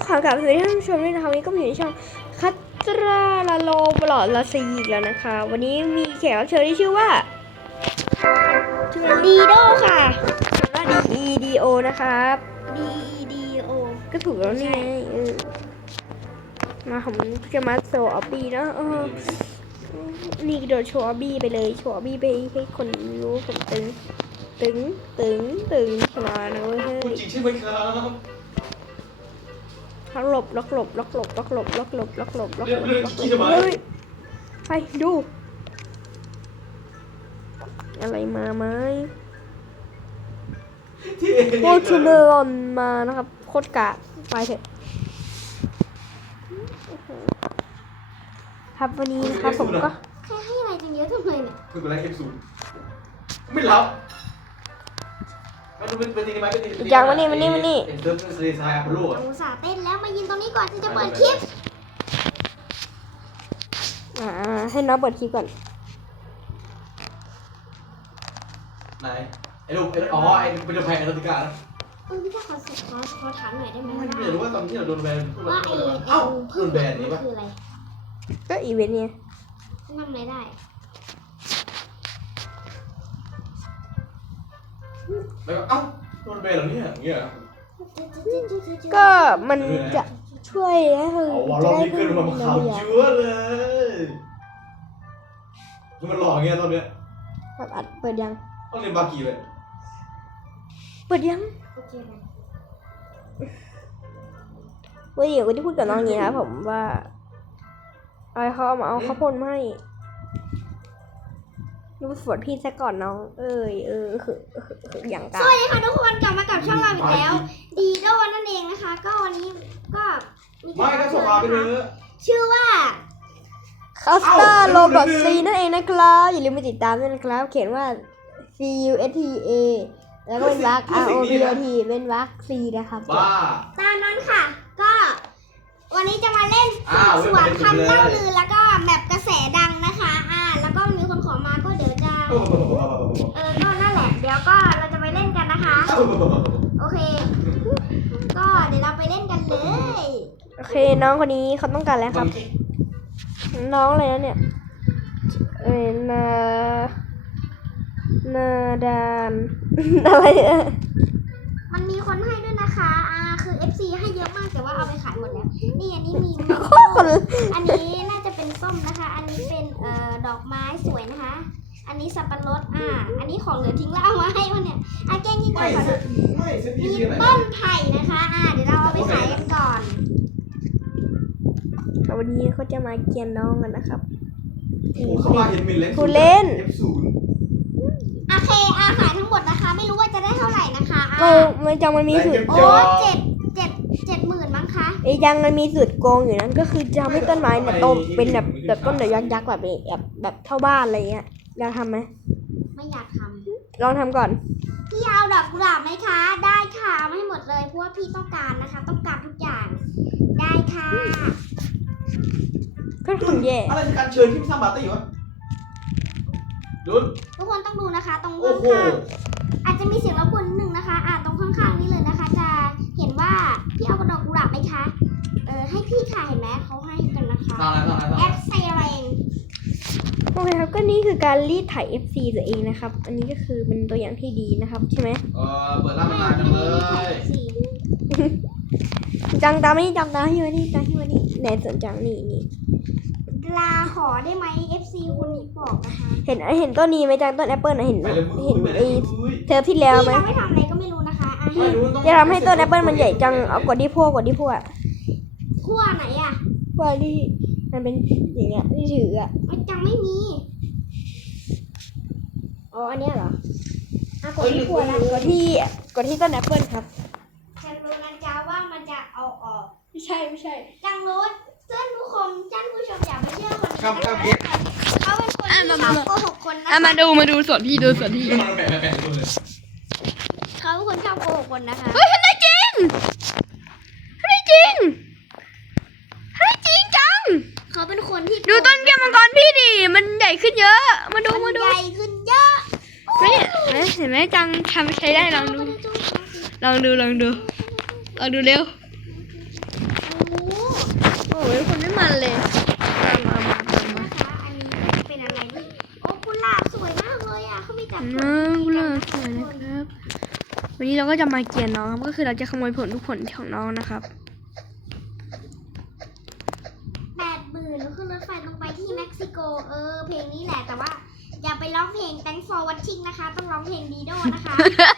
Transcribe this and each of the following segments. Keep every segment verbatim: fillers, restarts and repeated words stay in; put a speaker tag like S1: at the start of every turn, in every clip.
S1: ขอกลับสวัสดีท่านผู้ชมด้วยนะคะวันนี้ก็อยู่ในช่องคัตราลาโลบลอดลาซีอีกแล้วนะคะวันนี้มีแขกรับเชิญที่ชื่อว่าดีโดค่ะหรือว่า ดี อี ดี โอ นะครับ
S2: D E D O
S1: ก็ถูกแล้วนี่ไงเออมาผมจะมาโซออบบี้นะเออนี่โดดโชว์ออบบี้ไปเลยโชว์ออบบี้ไปให้คนรู้ผมตึงตึงตึงตึงชนะนะเว้ยเฮ้ย
S3: จริงใช่ไหมครับ
S1: ล็อกหลบล็อกหลบล็อกหลบล็อกหลบล็อกหลบล็อกหลบล็อกหลบ
S3: เรื่องจริงทำไม
S1: เฮ้ยไปดูอะไรมาไหมโคชูเมรอนมานะครับโคตรกะไปเถอะครับวันนี้นะครับผมก็
S2: ใครให้อะไรจังเยอะทำไมเนี่ย
S3: คุณเป็นไรเอฟศูนย์ไม่รับมันเป็นเป็นจริงไหมเป็นจริง
S1: อีกอย่างวันนี้วันนี้วันนี้
S3: เป็นเซิร์ฟเวอร์ซีไซอัพโหลด
S2: เราอุตส่าห์เต้นแล้วมายินตรงนี้ก่อนที่จะเปิดคลิป
S1: อ่าให้น้องเปิดคลิปก่อน
S3: ไหนไอ้ลูกไอ้อ๋อไอ้เป็นแพงไอ้นาฬิกานะ
S2: เออพี่ถ้าขอขอขอถามหน่อยได้ไหม
S3: ไม่ไม่รู้ว่าตอนที่เราโดนแบน
S2: ว่าไอ้
S3: เอ้า
S2: ไอ้
S3: โดนแบนนี้
S2: มั
S3: ปะ
S2: คืออะไร
S1: ก็อีเวนต์เนี่ย
S2: นั่งไหนได้
S3: แล้วก็เอ้าโดนแบนเหรอเนี่ยอย่างเงี้ย
S1: ก็มันจะช่วยให้เธอ
S3: เอาวะรอบนี้ขึ้นมาขาวเชื้อเลยคือมันหล่ออย่างเงี้ยตอนเนี้ย
S1: แบบอัดเปิดยัง
S3: ต้องเรียนบากีเลย
S1: เปิดยัง
S2: โอเคนะ
S1: วันเดี๋ยวก็จะพูดกับน้องนี้นะผมว่าไอ้เขาเอามาเอาข้าวโพดมาให้ดูสวดพี่ซะก่อนน้อง เอ้ยเออคือคือคืออย่างกา
S2: สวัสดีค่ะทุกคนกลับมากับช่องเราอีกแล้วดีโดนั่นเองนะคะ ก็วันนี้ก็มี
S3: ไม่ก็ส่งมาไปเถอะ
S2: ชื่อว่า
S1: คัสตาโรบอทซีนั่นเองนะครับ อย่าลืมไปติดตามด้วยนะครับ เขียนว่า C U S T A แล้วก็เป็นวัก R O B O T เป็นวัก C นะครับ
S3: บ้า
S2: ตามนั้นค่ะ ก็วันนี้จะมาเล่น
S3: อ้าว
S2: สวน
S3: เล่นไป
S2: คำ
S3: เลย
S2: เล่าลือแล้วก็แมปกระแสดังนะคะอ่าแล้วก็มีคนขอมาก็เดี๋ยวจะเออก็นั่นแหละเดี๋ยวก็เราจะไปเล่นกันนะคะ โอเค ก็เดี๋ยวเราไปเล่นกันเลย
S1: โอเคน้องคนนี้เขาต้องการอะไรครับ น้องอะไรนะเนี่ย เอ้ยนานาดาน อะไรอะ
S2: มันมีคนให้ด้วยนะคะอ่าคือ เอฟ ซี ให้เยอะมากแต่ว่าเอาไปขายหมดแล้วนี่อันนี้มีแมงโก้
S1: คน
S2: อันนี้น่าจะเป็นส้มนะคะ อันนี้เป็นเอ่อดอกไม้สวยนะคะ อันนี้สับปะรดอ่าอันนี้ของเหลือทิ้งแล้วเอามาให้มันเนี่ยอ่ะแกล้งยิ่งก่อ
S3: ไม่
S2: นก่อน
S3: เซ็
S2: นะ
S3: ตไม่เซ็ต
S2: มี
S3: ที่อะไร
S2: ต้นไผ่นะคะอ่าเดี๋ยวเราเอาไปขายกันก่อน
S1: วันนี้เขาจะมาเกียนน้องกันนะครับ
S3: เข้ามาเห็นมินเล่น
S1: ผู้เล่น
S3: เอฟศูนย์
S2: โอเคอาขายทั้งหมดนะคะ ไม่รู้ว่าจะได้เท่าไหร่นะคะ
S1: ก็
S2: อ่า
S1: มันจังมันมีสูตร
S2: โอ้เจ็ดเจ็ดเจ็ดหมื่นมั้งคะ
S1: ไอ้ยังมันมีสูตรโกงอยู่นั้นก็คือจะทำให้ต้นไม้เนี่ยโตเป็นแบบแบบต้นแบบยักษ์ๆแบบนี้แบบแบบเท่าบ้านอะไรเงี้ยอยากทำไหม
S2: ไม่อยากท
S1: ลองทำก่อน
S2: ำพี่เอาดอกกุหลาบไหมคะ ได้ค่ะเอามาให้หมดเลยเพราะว่าพี่ต้องการนะคะ ต้องการทุกอย่าง ได้ค่ะ
S1: ก็ทำแย่
S3: อะไรคือการเชิญที่สร้างปาร์ตี้วะดุน
S2: ทุกคนต้องดูนะคะ ตรง
S3: โอ้
S2: ข้าง
S3: โห
S2: ๆอาจจะมีเสียงรบกวนนิดนึงนะคะอ่าตรงข้างๆนี่เลยนะคะ จะเห็นว่าพี่เอาดอกกุหลาบไหมคะเออให้พี่ค่ะเห็นไหมเขาให้กันนะคะ
S3: ตอนนั้นตอนนั้นตอน
S2: แอ
S3: นั้น
S2: ปเซเรง
S1: โอเคครับก็นี่คือการรีดไถ เอฟ ซี ตัวเองนะครับ อันนี้ก็คือเป็นตัวอย่างที่ดีนะครับใช่ไหม
S3: เออเปิดร้านมานานจังเลย
S2: สี
S1: จังตามนี่จังตามที่วันนี้จังที่วันนี้ไหนสนจังนี่นี่
S2: ลาหอได้ไหม เอฟ ซี คนนี้บอกนะคะ
S1: เห็นเห็นต้นนี้ไหมจังต้นแอปเปิลนะเห็น
S3: ไปเลย
S1: เห็น
S3: ไปเล
S1: ไอ้
S3: ย
S1: เทอร์ที่แล้วไหม
S2: พี่เราไม่ทำอะไรก็ไม่รู้นะคะอ่ะ
S3: ไม่รู้ต้อง
S1: จะทำให้ต้นแอปเปิลมันใหญ่จังเอากดที่พวกกดที่พวก
S2: ขั้วไหนอ่ะ
S1: พวกที่มันเป็นอย่างเงี้ยที่ถืออ่ะ
S2: มันจังไม่มี
S1: อ๋ออันเนี้ยเหรอ
S2: อ่ะกดที่ขั้วแล้ว
S1: กดที่กดที่ต้นแอปเปิลครับ
S2: ฉันรู้นะจ๊ะว่ามันจะเอาออก
S1: ไม่ใช่ไม่ใช่
S2: จังรู้เพื่อนผู้ชมท่านผู้ชมอย่าไปเชื่อคนนี้
S3: ครับ
S2: นะ
S3: ครั
S2: คะ
S3: บ
S2: เขาเป็นคนที่ชอบโกหกคนนะ
S1: อ่ะ
S2: คะ
S1: มาดูมาดูส่วนพี่ดูส่วนพี่
S3: มันแปะแปะแปะตัวเลย
S2: เขาเป็นคนชอบโกหกคนนะคะ
S1: เฮ้ยทำได้จริงทำได้จริงทำได้จริงจัง
S2: เขาเป็นคนที่
S1: ดูต้นแก้วมังกรพี่ดิมันใหญ่ขึ้นเยอะ มาดู
S2: มั
S1: มาน ดู
S2: ใหญ่ขึ้นเยอะ
S1: เนี่ยเห็นไหมจังทำใช้ได้ลองดูลองดูลองดูลองดูเร็ว
S2: เ
S1: โอ้ยคนไม่มันเลยมามามามามา
S2: นะคะอันนี้ก็จะเป็นอะไรนี่โอ้กุหลาบสวยมากเลยอ่ะเขามีแต่ผล
S1: น้อง
S2: ดีๆ
S1: เล
S2: กัน
S1: ย
S2: นะ
S1: ส
S2: คะ
S1: วย
S2: ทุก
S1: นะ
S2: คน
S1: ครับวันนี้เราก็จะมาเกลียนน้องครับก็คือเราจะขโมยผลทุกผลของน้องนะครับ
S2: แปดหมื่นแล้วขึ้นรถไฟลงไปที่เม็กซิโกเออเพลงนี้แหละแต่ว่าอย่าไปร้องเพลง Thanks for watching นะคะ ต้องร้องเพลงดีโดนะคะ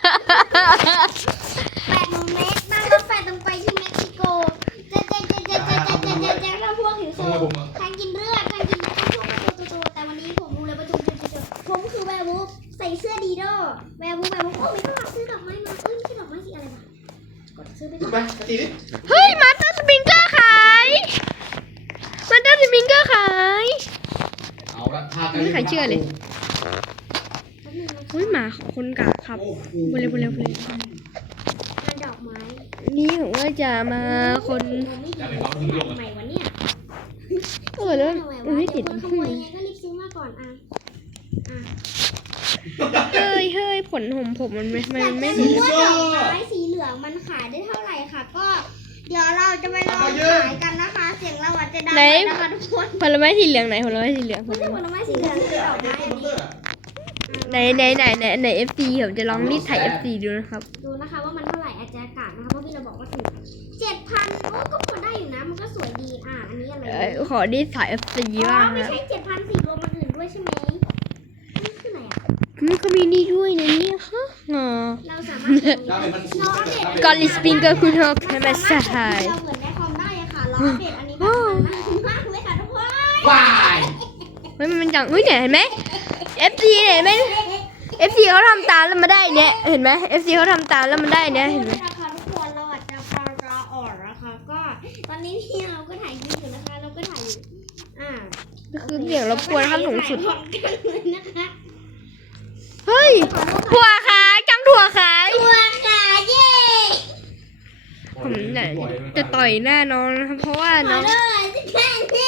S2: แปดหมื่นเมตรนั่งรถไฟลงไปที่เม็กซิโกเจ๊เจ๊เจ๊เจ๊เจ๊เจ๊เจ๊เจ๊เจ๊แล้วพวกหิวโซทางกินเลือดทางกินทางพวกประตูตัวตัวแต่วันนี้ผมรู้เลยประตูตัวตัวผมคือแวร์วูฟใส่เสื้อดีโดแวร์วูฟแวร์วูฟโอ้ไม่ต้องซื้อดอกไม้มาเอ้ยไม่ใช่ดอกไม้สิอะไรวะกดซื้อไป
S3: ถู
S2: ก่
S3: ก
S2: อน
S3: ไหมตีดิ
S1: เฮ้ยมาสเตอร์สปริงเกอร์ขายมาสเตอร์สปริงเกอร์ขาย
S3: เอาละพากัน
S1: ไม่มีใครเชื่อเลย
S2: แป๊บนึงนะ
S1: เฮ้ยหมาคนกะครับ
S3: โอ้โห
S1: พูดเลยพูดเลยพูดเลย
S2: มันดอกไม้
S1: นี่ผมก็จะมาคน
S2: เราไม่ดีเลยทำไมวะเนี่ย
S1: เออแล้ว
S2: ทำไม
S1: มัน
S2: วะ
S1: ไม่
S2: เดี๋
S1: ติ
S2: ย
S1: ด
S2: วคนขโมยไงก็รีบซื้อมาก่อนอ่ะอ่ะ
S1: เฮ้ยเฮ้ยผลผมผมมันไม่
S2: อ
S1: มั
S2: ยาก
S1: น
S2: จะ
S1: ไม่
S2: รู้
S1: ติด
S2: ว่าดอกไม้สีเหลืองมันขายได้เท่าไหร่ค่ะ ก็เดี๋ยวเราจะไปลองขายกันนะคะ เสียงเราอาจจะดังนะคะทุกคน
S1: ผลไม้สีเหลืองไหนผลไม้สีเหลือง
S2: ไม่ใช่ผลไม้สีเหลืองคือดอกไม้อันนี้
S1: ไหนไหนไหนไหนไหนเอฟซีผมจะลองรีดถ่ายเอฟซีดูนะครับ
S2: ดูนะคะว่ามันเท่าไหร่อาจจะอากาศนะคะเพราะพี่เราบอกว่าถึงเจ็ดพันโอ้ก็พอได้อยู่นะมันก็สวยดีอ่ะอันนี้อะไร
S1: เอ้ยขอรีดถ่ายเอฟซี
S2: อ๋อ
S1: บ้าง
S2: ไม่
S1: นะ
S2: ใช่เจ็ดพันสี่รวมมันอื่นด้วยใช่ไหมนี่คืออะไรอ่ะ
S1: มันก็มีนี่ด้วยนะเนี่ยฮะอ๋อ
S2: เราสามารถเห็น
S3: ดาเมจมันสูง
S2: เราอัปเดต
S1: ก่อนลิสปิงเกอร์คุณฮอก
S2: มัน
S1: ให้
S2: สา
S1: มา
S2: มารถ
S1: ใส่
S2: เราเหมือนได้คอมได้อะค่ะเราอัปเดตอันนี้แบบมันมากเลยค่ะทุกคน
S3: ว้าย
S1: เฮ้ยมันจังเฮ้ยเนี่ยเห็นไหมเอฟซีเห็นไหมเอฟซีเขาทำตามแล้วมาได้เนี่ยเห็นไหมเอฟซีเขาทำตามแล้วมันได้เนี่ยเห็นไหม
S2: นะคะทุกคนเราอาจจะพาราอ่อนนะคะก็ตอนนี้ที่เราก็ถ่ายคลิปอยู่นะคะเราก็ถ่ายอยู่อ่า
S1: ก็คือเสียงรบกวนขั้นสูงสุด
S2: ถ่ายพร้อมกันเลยนะคะ
S1: เฮ้ยถั่วขายจังถั่วขาย
S2: ตัวขาเย่
S1: ผมเนี่ยจะต่อยหน้าน้องนะครับเพราะว่า
S2: ข
S1: น้
S2: อ
S1: อง
S2: เลยจะแค่นี้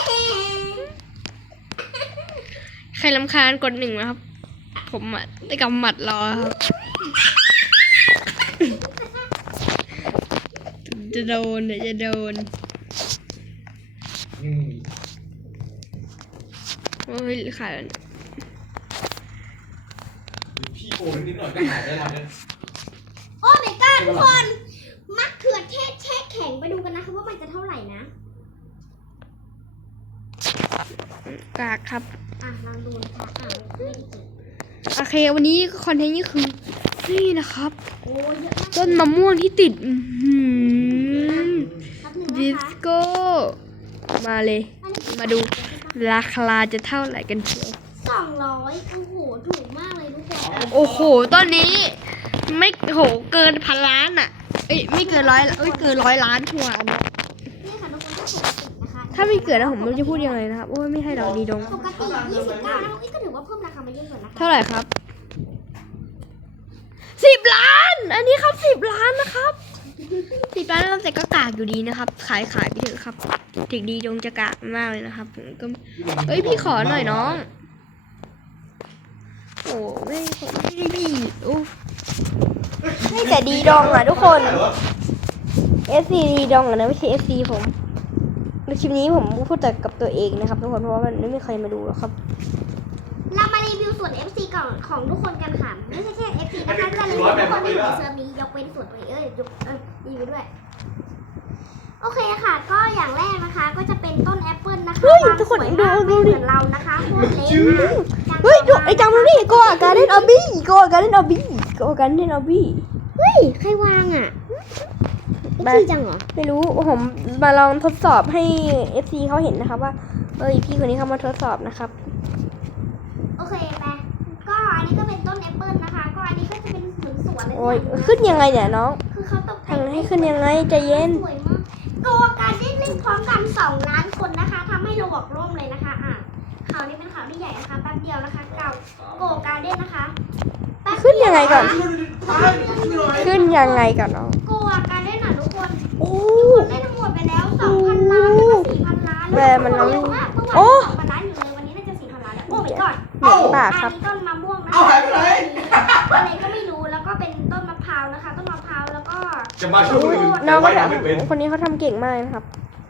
S1: ใครลำคาญกดหนึ่งนะครับ ผมอ่ะได้กำหมัดรอครับจะโดนเดี๋ยวจะโดน
S3: อืม
S1: โอ้ยขายแล้วเนี่ย
S3: พี่โอนนิดหน่อยก็หายได้แล้วเนี่ย
S2: โอ้ my god ทุกคนมะเขือเทศแช่แข็งไปดูกันนะคะว่ามันจะเท่าไหร่นะ
S1: กากครับ
S2: อ่ะลองดูนะคะอ่ะไม่ได้เก็บ
S1: โอเควันนี้คอนเทนต์นี้คือนี่นะครับ
S2: โอ้เยอะมาก
S1: ต้นมะม่วงที่ติดอื้อหือ
S2: แป๊บนึง
S1: ดิ
S2: นะ
S1: ส
S2: คะ
S1: โก้มาเลย
S2: อันนี้
S1: มาดู ราคาจะเท่าไหร่กันเชียว
S2: สองร้อยโอ้โหถูกมากเลยทุกคน
S1: โอ้โหต้นนี้ ไม่โหเกินพันล้านอ่ะ เอ้ยไม่เกินร้อยเอ้ยเกินร้อยล้านชัวร์อันนี้
S2: นี่ค่ะทุกคนก็ปกตินะคะ
S1: ถ้าไม่เกิดนะผมไม่รู้จะพูดยังไงนะครับโอ้ยไม่ให้ดอกดีดง
S2: ปกติยี่สิบเก้าแล้วนี่ก็ถือว่าเพิ่มราคามาเยอะกว่านะคะ
S1: เท่าไหร่ครับสิบล้าน อันนี้ครับสิบล้านนะครับสิบล้านนะครับแต่ก็กากอยู่ดีนะครับ ขายขายไปเถอะครับเด็กดีดงจะกากมากเลยนะครับผมก็เอ้ยพี่ขอหน่อยน้อง โอ้ไม่ผมไม่ได้พี่โอ้ไม่แต่ดีดองอ่ะทุกคน เอฟซีดีดองอ่ะนะไม่ใช่เอฟซีผมในคลิปนี้ผมพูดแต่กับตัวเองนะครับทุกคนเพราะว่ามันไม่มีใครมาดูหรอกครับ
S2: เรามารีวิวส่วน เอฟ ซี ก่อนของทุกคนกันค่ะไม่ใช่แค่ เอฟ ซี นะคะจะรีวิวทุกคนที่อยู่ในเซิร์ฟนี้ยกเว้นส่วนตัวเองเอ้ยยกเอ้ยรีวิวด้วยโอเคค่ะ ก็อย่างแรกนะคะ ก็จะเป็นต้นแอปเปิลนะคะ
S1: เฮ้ย
S2: ความ
S1: ทุกคน
S2: สวย
S1: ดู
S2: มาก
S1: ดู
S2: ไม่เห
S1: ดิ
S2: มือนเรานะคะโคตรเล็กนะ
S1: เฮ้ยดูไอ้จังดูดิโกอาการเล่นออบบี้โกอาการเล่นออบบี้โกอาการเล่นออบบี้
S2: เฮ้ยใครวางอ่ะ
S1: ไป
S2: พี่จังเหรอ
S1: ไม่รู้ผมมาลองทดสอบให้ เอฟ ซี เขาเห็นนะครับว่าเอ้ยพี่คนนี้เขามาทดสอบนะครับ
S2: โอเคไปก็อันนี้ก็เป็นต้นแอปเปิลนะคะ ก็อันนี้ก็จะเป็นเหมือนสวนเลย
S1: โอ้ยขึ้นยังไงเนี่ยน้อง
S2: คือเขาตกแต่ง
S1: ทำให้ขึ้นยังไงใจเย็น
S2: สวยมากโกการได้เล่นพร้อมกันสองล้านคนนะคะทำให้เราบอกร่มเลยนะคะอ่ะข่าวนี้เป็นข่าวที่ใหญ่นะคะแป๊บเดียวนะคะเก่าโกการเด้นนะคะแป๊บเดีว
S1: ขึ้นยังไงก่อน
S2: แป๊บเดียว
S1: ขึ้นยังไงก่อนน้อง
S2: โกการเด้นอ่ะทุกคน
S1: โอ้
S2: ได้ทั้งหมดไปแล้วสองพันล้านแล้วก็สี่พันล้าน
S1: แม่มันน้อง
S2: เร็วมากเมื่อวาน
S1: โอ้
S2: สองพันล้านอยู่เลยวันนี้น่าจะสี่พันล้านแล้วโอ้ my god
S1: เหมือนปากค
S2: อั
S1: รั
S2: น
S1: บ
S2: นี้ต้นมะม่วงนะคะ
S3: เอาหายไปไหน
S2: อะไรก็ไม่รู้แล้วก็เป็นต้นมะพร้าวนะคะ ต้นมะพร้าวแล้วก็
S3: จะมาช่วยคนอื่น
S1: น้อง
S3: แต่
S1: ก็
S3: ว่ายน้ำไม่เป็น
S1: คนนี้เขาทำเก่งมากนะครับ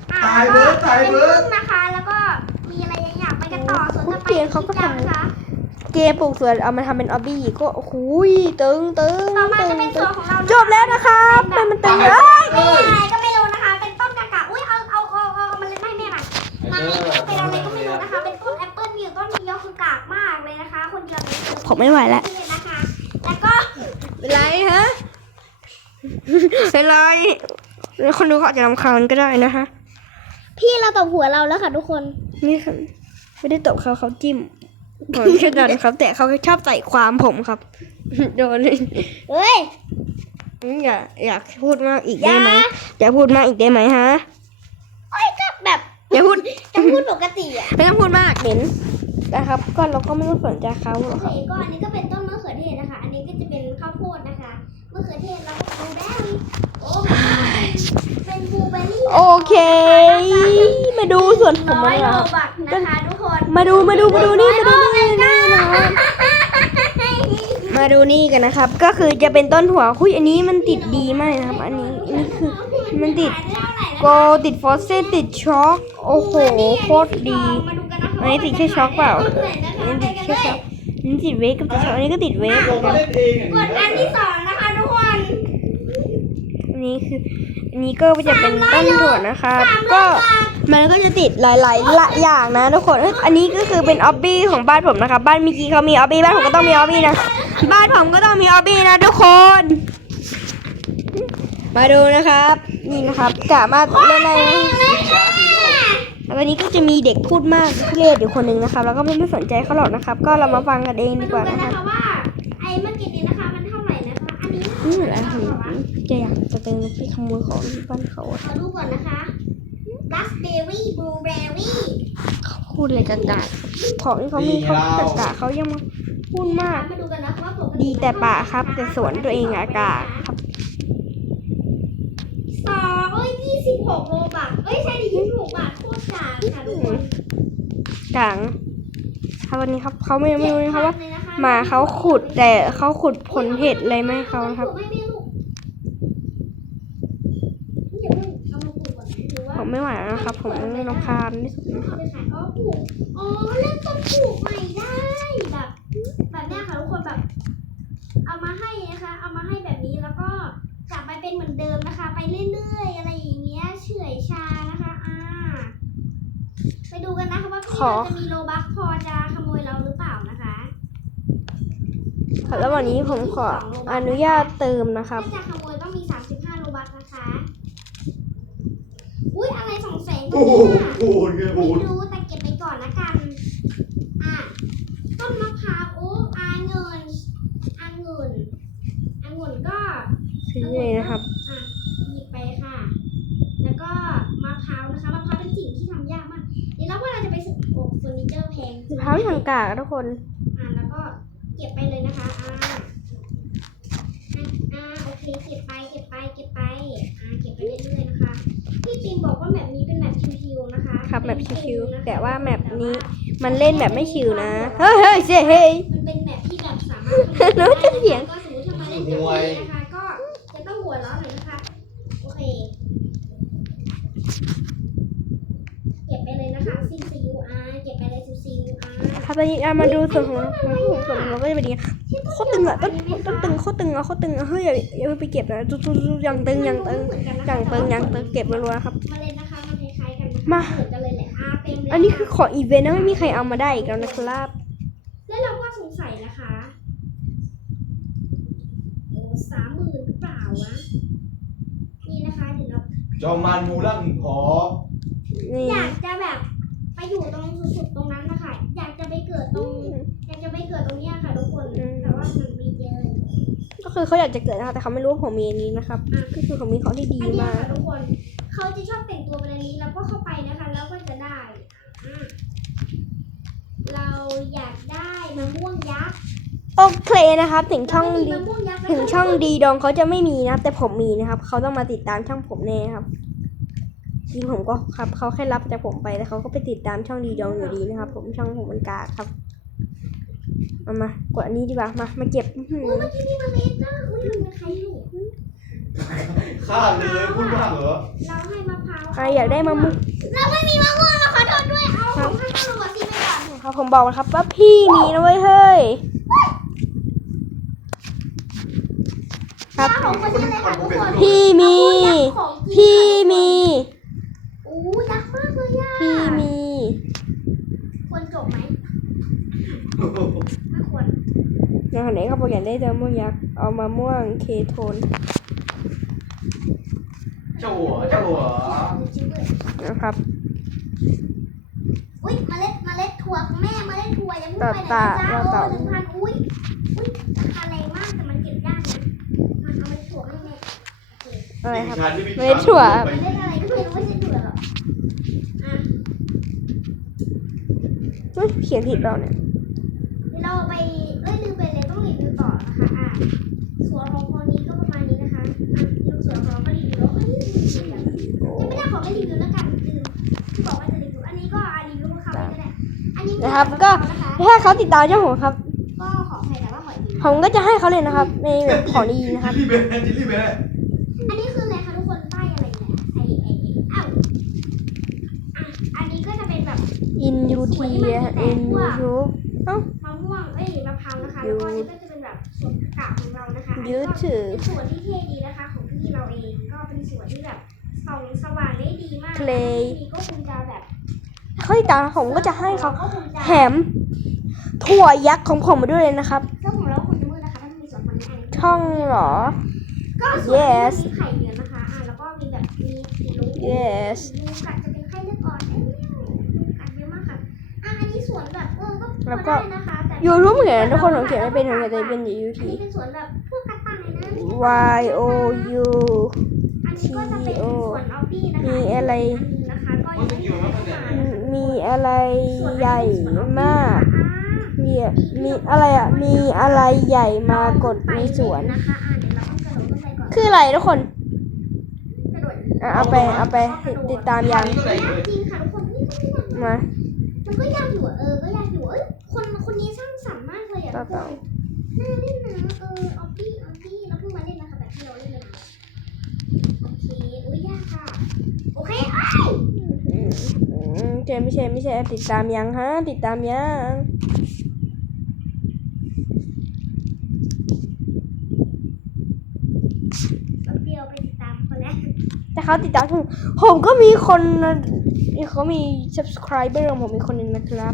S2: อ่ะ
S3: ตายเบิร์ดตาย
S2: เป็น
S3: เบิร์ด
S2: พึ่งนะคะ แล้วก็มีอะไรอยากไปกันต่อส่วนต่อไป
S1: เกมเขาก็ทำ
S2: จริงจังนะคะ
S1: เกมปลูกสวนเอามาทำเป็นออบบี้ก็โอ้โหตึงตึง
S2: ต่อมา
S1: ตึ
S2: จะ
S1: ง
S2: เป็น
S1: ตึ
S2: ส่ว
S1: ง
S2: นของเรา
S1: จบแล้วนะครับเป็นมันตึง
S3: ตาย
S1: เอ้ย
S2: เป็นอะไรก็ไม่รู้นะคะ เป็นต้นกากะอุ้ยเอาเอาเอาเอาเอามันเลยไม่แม่หน่อยมันเป็นอะไรก็ไม่รู้นะคะ เป็นต้นแอปเปิ้ลมีอยู่ต้นเดียวคือกากมากเลยนะคะ คนเดียวเลย
S1: ผมไม่ไหวแล้ว
S2: นะคะ แล้วก็
S1: เป็นไรฮะ เป็นไรคนดูเขาอาจจะรำคาญก็ได้นะคะ
S2: พี่เราตบหัวเราแล้วค่ะทุกคน
S1: นี่ค่ะไม่ได้ตบเขาเขาจิ้มผมแค่ดันครับ แต่เขาชอบใส่ความผมครับ โดน
S2: เฮ้ย
S1: อย่าอยากพูดมากอีกได้ไหม
S2: อย่า
S1: อย่าพูดมากอีกได้ไหมฮะ
S2: โอ้ยก็แบบ
S1: อย่าพูด
S2: จะพูดปกติอ่ะ
S1: ไม่ต้องพูดมากเหม็นนะครับ ก็เราก็ไม่ต้องสนใจเขาหร
S2: โอ
S1: อก
S2: เค
S1: ครับ
S2: ก็อันนี้ก็เป็นต้นมะเขือเทศนะคะ อันนี้ก็จะเป็นข้าวโพดนะคะ มะเขือเทศแล้วก็บลูเบอร์รี่โอ้เป็นบลูเบอร์รี่
S1: โอเค มาดูส่วนผม
S2: ร้อย
S1: เลย
S2: โล
S1: ครับ
S2: บักนะคะทุกคน
S1: มาดูมาดูมาดูนี่มาดูนี่
S2: นี่
S1: นี่นะมาดูนี่กันนะครับ ก็คือจะเป็นต้นหัวคุยอันนี้มันติดดีมากนะครับ อันนี้อันนี้คือมันติดโกติดฟอสเซตติดช็อกโอ้โหโคตรดี อันนี้ติดแค่ช็อกเปล่า อันนี้ติดแค่ช็อกอันนี้ติดเวฟกับติดช็อกอันนี้ก็ติดเวฟเห
S3: ล
S1: มือง นกั
S3: มาน เล่นเองอย่าง
S2: กดอันที่สองนะคะทุกคน
S1: อันนี้คืออันนี้ก็จะเป็นต้นถั่วนะครับก็มันก็จะติดหลายๆละอย่างนะทุกคนเอ้ยอันนี้ก็คือเป็นออบบี้ของบ้านผมนะครับบ้านมิกกี้เขามีออบบี้บ้านผมก็ต้องมีออบบี้นะบ้านผมก็ต้องมีออบบี้นะทุกคน มาดูนะครับ นี่นะครับสามารถเล่นได้นะแล้ววันนี้ก็จะมีเด็กพูดมากทุเรศอยู่คนหนึ่งนะครับแล้วก็ไม่ไม่สนใจเขาหรอกนะครับ ก็เรามาฟังกันเอง
S2: มา
S1: ดี
S2: ดู
S1: กว่า
S2: กัน
S1: นะค
S2: นะ
S1: รับ
S2: คะว่าไอ้เมื่อกี้นี้นะคะมันเท่าไหร่นะคะ อันนี้
S1: นี่แหละผมจะอยากจะเป็นที่ขโมยของที่บ้านเขาอะ
S2: ขอดูก่อนนะคะราสเบอร์รี่บลูเบอร์รี่
S1: เขาพูดอะไรกากๆของที่เขามีเขากากาเขายังมาพูดมาก
S2: มาดูกันนะคะว่าปกติ
S1: ดีแต่ป่าครับ แต่สวนตัวเองอากาศครับ
S2: สองเอ้ยยี่สิบหกโลบาทเอ้ยใช่ดิยี่สิบหกบาทโคตรจางค่ะทุกคน
S1: กลางครับวันนี้ครับเขาไม่ไม่รู้นะครับว่าหมาเขาขุดแต่เขาขุดผลเห็ดอะไรไม่ให้เขานะครับ
S2: ไม่ไม่ลูกเดี๋ยวเอามาปลูกก่อนหรือว่า
S1: ผมไม่ไหวแล้วนะครับ ผมรำคาญที่สุดนะค
S2: เอา
S1: รับ
S2: ไปขายก็ปลูกอ๋อเริ่มต้นปลูกใหม่ได้แบบแบบเนี้ยค่ะทุกคนแบบ เอามาให้นะคะ เอามาให้แบบนี้แล้วก็กลับไปเป็นเหมือนเดิมนะคะ ไปเรื่อยๆอะไรอย่างเงี้ยเฉื่อยชานะคะอ่าไปดูกันนะคะว่าพี่เราจะมีโลบัคพอจะขโมยเราหรือเปล่านะคะ
S1: แล้ววันนี้ผมขออนุญาตเติมนะครับ
S2: ถ้าจะขโมยต้องมีสามสิบห้าโลบัคนะคะอุ้ยอะไรสองแสนก็
S3: โอ้โห
S2: มีอ่ะ
S3: โอ้โหเนี่ยโอ้
S2: ไม่
S3: โห
S2: รู้แต่เก็บไปก่อนละกัน อ่ะ ต้นมะพร้าวโอ้อาเงินอาเงินอาเงินก็
S1: ซื้อเลยนะครับ
S2: อ่ะหยิบไปค่ะ แล้วก็มะพร้าวนะคะมะพร้าวเป็นสิ่งที่ทำยากมาก เดี๋ยวเราว่าเราจะไปซื้อโอ้เฟอร์นิเจอร์แพง
S1: มะพร้าวทางกากอะทุกคน
S2: อ่ะแล้วก็เก็บไปเลยนะคะ อ่าอ่ะอ่าโอเค เก็บไป เก็บไป เก็บไป อ่า เก็บไปเรื่อยๆนะคะ พี่ตินบอกว่าแบบนี้เป็นแบบชิวๆนะคะ
S1: ครับแบบ
S2: เป็น
S1: ชิวๆ
S2: นะคะ
S1: แต่ว่าแบบนี้
S2: แต่ว่า
S1: มันเล่นแบบไม่ชิวนะ เฮ้ยเฮ้ยเจ๊เฮ้ย
S2: มันเป็นแบบที่แบบสามารถทำ
S1: น้องจะเถียง
S2: ก็สมมติถ้ามาเล่นกับพี่นะคะ ก็จะต้องหัวเราะหน่อยนะคะ โอเค เก็บไปเลยนะคะ ซี ซี ยู อาร์ เก็บไปเลย ซี ซี ยู อาร์
S1: ครับตอนนี้เอามาดูส่วนของเราส่วนของเราก็จะเป็นอย่างนี้โคตรตึงอะต้นต้นตึงโคตรตึงอะโคตรตึงอะเฮ้ยอย่าอย่าเพิ่งไปเก็บนะจุ๊จุ๊จุ๊ยังตึงยังตึงยังตึงยังตึงเก็บรัวๆนะครับ
S2: มาเลยนะคะ มันคล้ายๆกันนะคะ
S1: มา
S2: เหมือนกันเลยแหละอาเต็มเลย
S1: อันนี้คือของอีเวนต์นะไม่มีใครเอามาได้อีกแล้วนะครับ
S2: แล้วเราก็สงสัยนะคะโอ้สามหมื่นหรือเปล่าวะ นี่นะคะเดี๋ยวเรา
S3: จอมมันมูลั่งพอ
S1: นี่
S2: อยากจะแบบไปอยู่ตรงสุดๆตรงนั้นนะคะอยากจะไปเกิดตรง อยากจะไปเกิดตรงเนี้ยค่ะทุกคน แต่ว่ามันมีเยอะ
S1: ก็คือเขาอยากจะเกิดนะคะแต่เขาไม่รู้ว่าผมมีอันนี้นะครับก็คือผมมีของที่ดี
S2: อันเนี้ย
S1: มาก
S2: ค่ะทุกคน เขาจะชอบแต่งตัวเป็นอันนี้แล้วก็เข้าไปนะคะ แล้วก็จะได้อ่ะเราอยากได้มะม่วงยักษ์
S1: โอเคนะครับ ถึงช่อง
S2: แล้วก็มี
S1: ดี
S2: มะม่วงยักษ์
S1: ถึงช่องดีดองเขาจะไม่มีนะครับ แต่ผมมีนะครับเขาต้องมาติดตามช่องผมแน่ครับจริงผมก็ครับเขาแค่รับจากผมไปแต่เขาก็ไปติดตามช่องดีดองอยู่ดีนะครับ ผมช่องผมมันกากครับเอามากดอันนี้ดีกว่ามามาเก็บอื้อหือ
S2: อุ้ยเมื่อกี้มีเมล็ดนะอุ้ยมันเป็นใครอยู่
S3: ฆ่าเลยพูดมากเหรอ
S2: เราให้มะพร้าว
S1: ใครอยากได้มะม่วง
S2: เราไม่มีมะม่วงเราขอโทษด้วยเอาของให้ตำรวจสิไปก่อน
S1: ครับผมบอกนะครับว่าพี่มีนะเว้ยเฮ้ยครับ
S2: ของคนนี้เลยค่ะทุกคน
S1: พี่มี
S2: ของจริง
S1: พี่มี
S2: โอ้ยักษ์มากเลยอ่ะ
S1: พี่มี
S2: ควรจบไหมไม่ควร
S1: ในคนไหนเขาบอกอยากได้มะม่วงยักษ์เอามะม่วงเคโทน
S3: เจ้าหัวเจ้าหัว
S1: นะครับ
S2: อุ้ยเมล็ดเมล็ดถั่วของแม่เมล็ดถั่วยังไม่ไปไหนนะจ้าโอ้หนึ่งพันอุ้ยอุ้ยราคาแรงมากแต่มันเก็บยากนะมาเอาเมล็ดถั่วให้แม่
S1: อะไรครับ
S3: ชาที่
S1: ไม่ถั่ว
S2: เมล็ดอะไรก็ไม่รู้ไม่ใช่ถั่วหรอกอ่ะ
S1: เฮ้ยเขียนผิดเราเนี่ย
S2: เดี๋ยวเราไปเอ้ยลืมไปเลยต้องรีวิวต่อนะคะอ่ะส่วนของคนนี้ก็ประมาณนี้นะคะอ่ะส่วนของเราก็รีวิวแล้วก็รีวิวยังไม่ได้ขอไม่รีวิวแล้วกันลืมที่บอกว่าจะรีวิวอันนี้ก็อ่ะรีวิวของเขาก็ได้อันนี้
S1: นะครับก็ถ้าเขาติดตามเจ้าของครับ
S2: ก็ขออภัยแต่ว่าขออีกที
S1: ผมก็จะให้เขาเลยนะครับ ในแบบของดีนะครับ
S3: จิลลี่เบลจิลลี่เบล
S2: อันนี้คืออะไรคะทุกคนป้ายอะไรเนี่ยไอไอไอ้าวอ่ะอันนี้ก็จะเป็นแบบ
S1: in YouTube in YouTube เอ้าม
S2: ะม่วงเอ้ยมะพร้าวนะคะแล้วก็อันนี้ก็จะเป็นแบบส่วนผักกาดของเรานะคะอันนี้ก็
S1: YouTube
S2: เป็นส่วนที่เท่ดีนะคะ ของพี่เราเองก็เป็นส่วนที่แบบส่องสว่างได้ดีมาก
S1: Play
S2: พี่ก็คงจะแบบ
S1: เขาติดตามผมก็จะให้เขา
S2: ก็คงจะ
S1: แถมถั่วยักษ์ของผมมาด้วยเลยนะครับ
S2: เจ้าของเราคงจะมืดนะคะถ้ามีส่วนของนี้
S1: ช่องเหรอ
S2: ก็ส่วน
S1: Yes
S2: ที่มีไข่เหลืองนะคะอ่ะแล้วก็มีแบบมีสีลุง
S1: yes
S2: ยุงกัดจะเป็นไข้เลือดออกเอ้ยยุงกัดเยอะมากค่ะอ่ะอันนี้สวนแบบเออก็พอ
S1: แล้วก็
S2: ได้นะคะแต่
S1: YouTube เหมือนกันทุกคนผมเขียนไม่เป็นผมจะเป็น
S2: อันนี้
S1: YouTube
S2: เป็นสวนแบบพวกกระต่ายนะ
S1: Y O U
S2: อันนี้ก็จะเป็นสวนออฟฟี่นะคะ
S1: มีอะไร
S2: อันนึงนะคะก็ยังไม่ได้พัฒนา
S1: มีอะไร
S2: ส่วน
S1: ใหญ่
S2: อันนี้สวนออฟฟี่
S1: มาก
S2: อ่ะ
S1: มีมีอะไรอ่ะ มีอะไรใหญ่มากดในสวน
S2: นะคะอ่ะเดี๋ยวเราต้องกระโดดขึ้นไปก่อน
S1: คืออะไรทุกคน
S2: กระโดด
S1: อ่ะเอาไปเอาไปติดตามยัง
S2: ยากจริงค่ะทุกคนนี่ก็ไม่ยากนะ
S1: มา
S2: มันก็ยากอยู่อะเออ ก็ยากอยู่เอ้ย คนคนนี้สร้างสรรค์มากเลยอะ
S1: ต่อ
S2: ทุก
S1: ต่อ
S2: คนน่าเล่นนะเออออฟฟี่ออฟฟี่เราเพิ่งมาเล่นนะคะแบบที่เราเล่นเลยนะโอเคอุ้ยยากค่ะ โอเคไอ้าย
S1: อืมอืมเจไม่ใช่ไม่ใช่ติดตามยังฮะติดตามยัง
S2: เราเดียวไปติดตามคนแรก
S1: แต่เขาติดตามผมผมก็มีคนนะเขามี subscriber ของผมมีคนหนึงนะครับ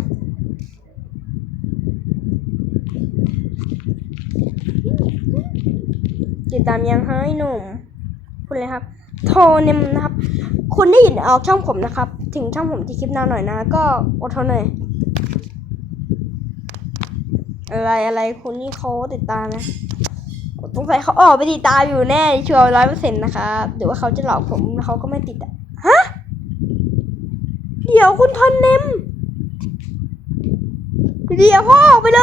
S1: ติดตามยังฮะไอ้หนุ่มคุณเลยครับ โทรเนมนะครับ คุณได้ยินออกช่องผมนะครับ ถึงช่องผมจะคลิปนานหน่อยนะ ก็อดทนหน่อยอะไรอะไรคุณนี่เขาติดตามนะสงสัยเขาออกไปติดตามอยู่แน่ชัวร์ร้อยเปอร์เซ็นต์นะครับหรือว่าเขาจะหลอกผมแล้วเขาก็ไม่ติดอะฮะเดี๋ยวคุณทนเนมเดี๋ยวพ่อออกไปเลย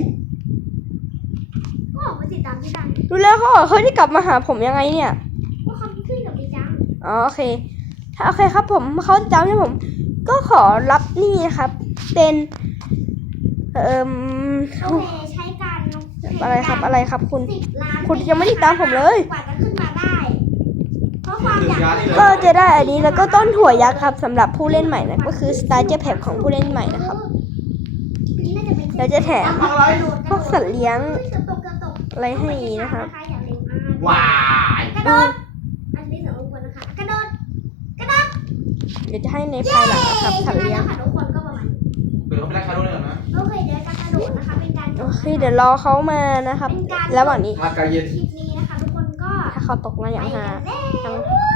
S2: ก็ออกมาติดตามพี่ดัง
S1: ดูแล้วเขาเขาจะกลับมาหาผมยังไงเนี่ย
S2: ก็เขาไม่ขึ้นกับพี่จัง
S1: อ๋อโอเคถ้าโอเคครับผมเขาจะจำให้ผม ก็ขอรับนี่นะครับ เป็นเอ่อ
S2: โอเคใช้การ
S1: อะไรครับอะไรครับคุณ
S2: สิบล้าน
S1: คุณยังไม่ติดตามผมเลย
S2: กว่าจะขึ้นมาได้ เพราะความอยาก
S1: ก็จะได้อันนี้แล้วก็ต้นถั่วยักษ์ครับสำหรับผู้เล่นใหม่นะก็คือสไตล์เจแพบของผู้เล่นใหม่นะครับ
S2: นี่น่าจะเป็น
S1: เราจะแถม
S2: กระโดด
S1: พวกสัตว์เลี้ยง
S2: กระตกกระตก
S1: อะไรให้นะครับ
S2: อย่าเร็วอ่ะ
S3: ว้าย
S2: กระโดดอันนี้สำหรับคนนะคะกระโดดกระโดด
S1: เดี๋ยวจะให้ในภายหลังนะครับสัตว์เลี้ยง
S2: ชนะแวค่ะทุกคนก็ประมาณนี้
S3: เปิดเขาไปไล่คาร์โดเลยเหรอนะ
S2: โอเคเดี๋ยวจะกระโดดนะคะเป็นการจ
S1: โอบ เคเดี๋ยวรอเขามานะครับ
S2: เป็นการ
S1: แล้ววันนี้
S3: อากาศเย็น
S2: คลิปนี้นะคะทุกคนก็
S1: ถ้าเขาตกมาอ
S2: ไป
S1: ย่าง
S2: กั
S1: ฮาน
S2: แล้ว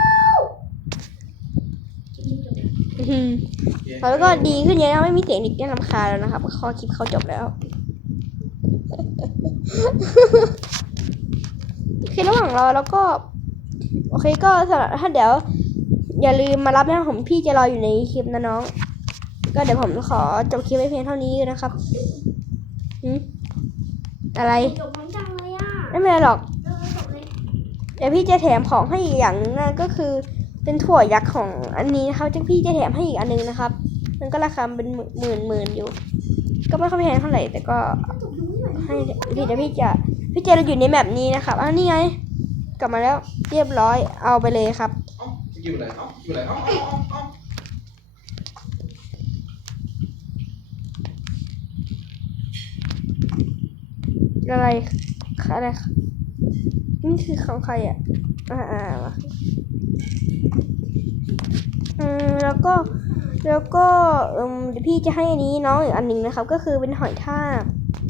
S1: อื้อหือแล้วก็ดีขึ้นเยอะนะไม่มีเสียงดิกแน่ารำคาญแล้วนะครับข้อคลิปเขาจบแล้วโอเคระหว่างรอแล้วก็ โอเคก็สำหรับถ้าเดี๋ยว อย่าลืมมารับนะผมพี่จะรออยู่ในคลิปนะน้อง ก็เดี๋ยวผมขอจบคลิปไว้เพียงเท่านี้นะครับหืมอะไร
S2: จบพร้อมจังเลยอ่ะ
S1: ไม่เป็นไรหรอก
S2: เออจบเลย
S1: เดี๋ยวพี่จะแถมของให้อีกอย่างนึงนะก็คือเป็นถั่วยักษ์ของอันนี้นะครับที่พี่จะแถมให้อีกอันนึงนะครับ มันก็ราคาเป็นหมื่นหมื่นอยู่ ก็ไม่ค่อยแพงเท่าไหร่แต่ก็
S2: จบดูนี่หน่อย
S1: ให้พี่เดี๋ยวพี่จะพี่จะอยู่ในแบบนี้นะครับอันนี้ไงกลับมาแล้วเรียบร้อยเอาไปเลยครับ
S3: เอ้าสกิลอะไรเอ้าสกิลอะไรเอ้าเอ้าเอ้าเอ้า
S1: อะไรอะไรนี่คือของใครอ่ะอ่าอ่าอืมแล้วก็แล้วก็อืมเดี๋ยวพี่จะให้อันนี้น้องอีกอันหนึ่งนะครับ ก็คือเป็นหอยทาก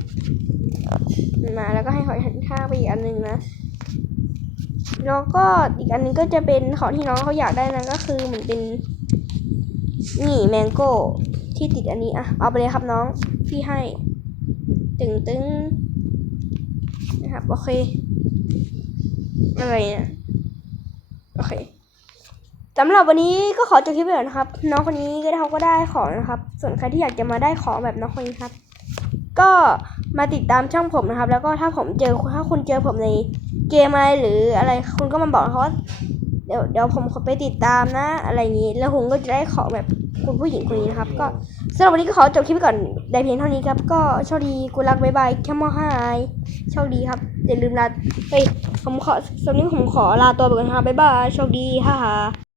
S1: มาแล้วก็ให้หอยทากไปอีกอันหนึ่งนะแล้วก็อีกอันหนึงก็จะเป็นของที่น้องเขาอยากได้นะก็คือเหมือนเป็นนี่แมงโก้ที่ติดอันนี้อ่ะเอาไปเลยครับน้องพี่ให้ตึงตึงนะครับโอเคอะไรเนี่ยโอเคสำหรับวันนี้ก็ขอจบคลิปไปก่อนนะครับ น้องคนนี้ก็เขาก็ได้ของนะครับ ส่วนใครที่อยากจะมาได้ของแบบน้องคนนี้ครับ ก็มาติดตามช่องผมนะครับ แล้วก็ถ้าผมเจอถ้าคุณเจอผมในเกมอะไรหรืออะไรคุณก็มาบอกเขาว่าเดี๋ยวเดี๋ยวผมขอไปติดตามนะ อะไรอย่างนี้ แล้วคุณก็จะได้ของแบบคุณผู้หญิงคนนี้นะครับ ก็สำหรับวันนี้ก็ขอจบคลิปไปก่อนได้เพียงเท่านี้ครับ ก็โชคดีกูรักบ๊ายบายแค่มอไฮโชคดีครับอย่าลืมลาเฮ้ยผมขอสำหรับนี้ผมขอลาตัวไปก่อนครับบ๊ายบายโชคดีฮ่าฮ่า